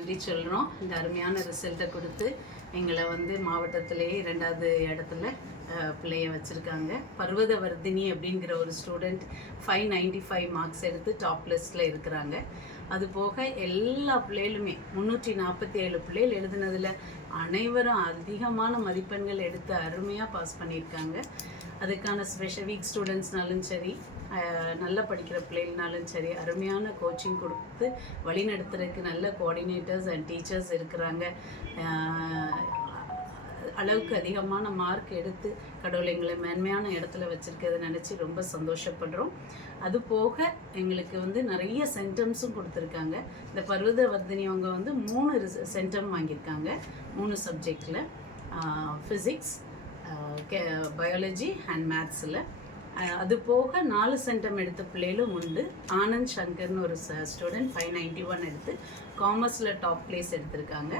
நன்றி சொல்கிறோம் இந்த அருமையான ரிசல்ட்டை கொடுத்து எங்களை வந்து மாவட்டத்திலேயே இரண்டாவது இடத்துல பிள்ளைய வச்சுருக்காங்க. பர்வத வர்தினி அப்படிங்கிற ஒரு student five ninety five marks எடுத்து டாப் லிஸ்ட்டில் இருக்கிறாங்க. அது போக எல்லா பிள்ளைகளுமே முந்நூற்றி நாற்பத்தி ஏழு பிள்ளைகள் எழுதுனதில் அனைவரும் அதிகமான மதிப்பெண்கள் எடுத்து அருமையாக பாஸ் பண்ணியிருக்காங்க. அதுக்கான ஸ்பெஷல் வீக் ஸ்டூடெண்ட்ஸ்னாலும் சரி நல்லா படிக்கிற பிள்ளைகள்னாலும் சரி அருமையான கோச்சிங் கொடுத்து வழிநடத்துறதுக்கு நல்ல கோஆர்டினேட்டர்ஸ் அண்ட் டீச்சர்ஸ் இருக்கிறாங்க. அளவுக்கு அதிகமான மார்க் எடுத்து கடவுள் எங்களை மேன்மையான இடத்துல வச்சிருக்கிறத நினச்சி ரொம்ப சந்தோஷப்படுறோம். அது போக எங்களுக்கு வந்து நிறைய சென்டம்ஸும் கொடுத்துருக்காங்க. இந்த பர்வத வர்தினி அவங்க வந்து மூணு சென்டம் வாங்கியிருக்காங்க. மூணு சப்ஜெக்டில் ஃபிசிக்ஸ் கே பயாலஜி அண்ட் மேத்ஸில் அது போக நாலு சென்டம் எடுத்த பிள்ளைகளும் உண்டு. ஆனந்த் சங்கர்னு ஒரு ஸ்டூடெண்ட் ஃபைவ் நைன்டி ஒன் எடுத்து காமர்ஸில் டாப் பிளேஸ் எடுத்திருக்காங்க.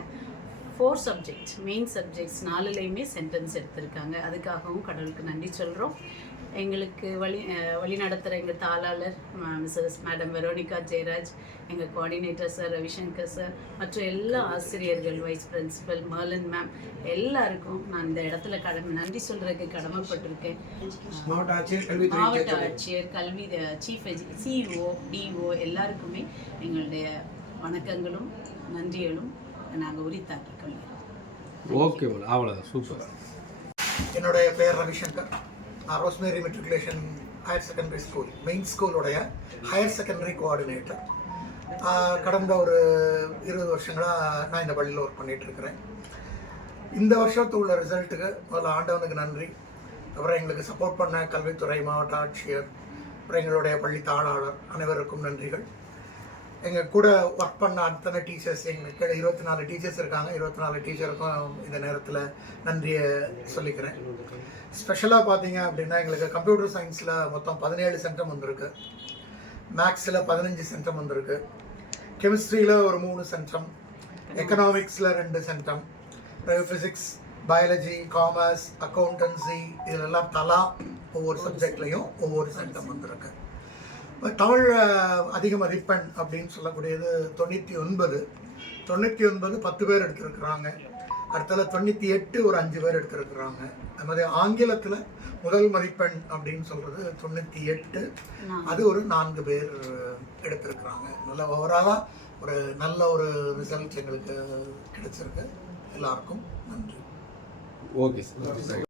ஃபோர் சப்ஜெக்ட் மெயின் சப்ஜெக்ட்ஸ் நாலுலேயுமே சென்டென்ஸ் எடுத்திருக்காங்க. அதுக்காகவும் கடவுளுக்கு நன்றி சொல்கிறோம் எங்களுக்கு வழி வழி நடத்துகிற எங்கள் தாளாளர் மிஸ்ஸஸ் மேடம் வெரோனிகா ஜெயராஜ் எங்கள் கோஆர்டினேட்டர் சார் ரவிசங்கர் சார் மற்றும் எல்லா ஆசிரியர்கள் வைஸ் பிரின்சிபல் மர்லன் மேம் எல்லாருக்கும் நான் இந்த இடத்துல கடமை நன்றி சொல்கிறதுக்கு கடமைப்பட்டிருக்கேன். மாவட்ட ஆட்சியர் கல்வித்துறை மாவட்ட ஆட்சியர் கல்வி சீஃப் சிஇஓ டிஓ எல்லாருக்குமே எங்களுடைய வணக்கங்களும் நன்றிகளும். நாங்கள் உரித்தாக்கிக் கொள்கிறோம் ஓகே மேடம் அவ்வளோதான் சூப்பர். என்னுடைய பெயர் ரவிசங்கர். நான் Rosemary matriculation higher secondary school main ஸ்கூலுடைய higher secondary coordinator கடந்த ஒரு இருபது வருஷங்களாக நான் இந்த பள்ளியில் ஒர்க் பண்ணிட்டு இருக்கிறேன். இந்த வருஷத்து உள்ள ரிசல்ட்டுக்கு முதல்ல ஆண்டவனுக்கு நன்றி. அப்புறம் எங்களுக்கு சப்போர்ட் பண்ண கல்வித்துறை மாவட்ட ஆட்சியர் அப்புறம் எங்களுடைய பள்ளி தாளாளர் அனைவருக்கும் நன்றிகள். எங்கள் கூட ஒர்க் பண்ண அத்தனை டீச்சர்ஸ் எங்களுக்கு இருபத்தி நாலு டீச்சர்ஸ் இருக்காங்க. இருபத்தி நாலு டீச்சருக்கும் இந்த நேரத்தில் நன்றியை சொல்லிக்கிறேன். ஸ்பெஷலாக பார்த்தீங்க அப்படின்னா எங்களுக்கு கம்ப்யூட்டர் சயின்ஸில் மொத்தம் பதினேழு சென்டம் வந்திருக்கு. மேக்ஸில் பதினஞ்சு சென்டம் வந்திருக்கு. கெமிஸ்ட்ரியில் ஒரு மூணு சென்டம் எக்கனாமிக்ஸில் ரெண்டு centum physics biology commerce accountancy இதிலெல்லாம் தலா ஒவ்வொரு சப்ஜெக்ட்லேயும் ஒவ்வொரு சென்டம் வந்திருக்கு. தமிழ் அதிக மதிப்பெண் அப்படின்னு சொல்லக்கூடியது தொண்ணூற்றி ஒன்பது தொண்ணூற்றி ஒன்பது பத்து பேர் எடுத்திருக்கிறாங்க. அடுத்தது தொண்ணூற்றி எட்டு ஒரு அஞ்சு பேர் எடுத்திருக்கிறாங்க. அது மாதிரி ஆங்கிலத்தில் முதல் மதிப்பெண் அப்படின்னு சொல்கிறது தொண்ணூற்றி எட்டு அது ஒரு நான்கு பேர் எடுத்திருக்கிறாங்க. நல்ல ஓவராலாக ஒரு நல்ல ஒரு ரிசல்ட் எங்களுக்கு கிடைச்சிருக்கு. எல்லாருக்கும் நன்றி. Okay sir.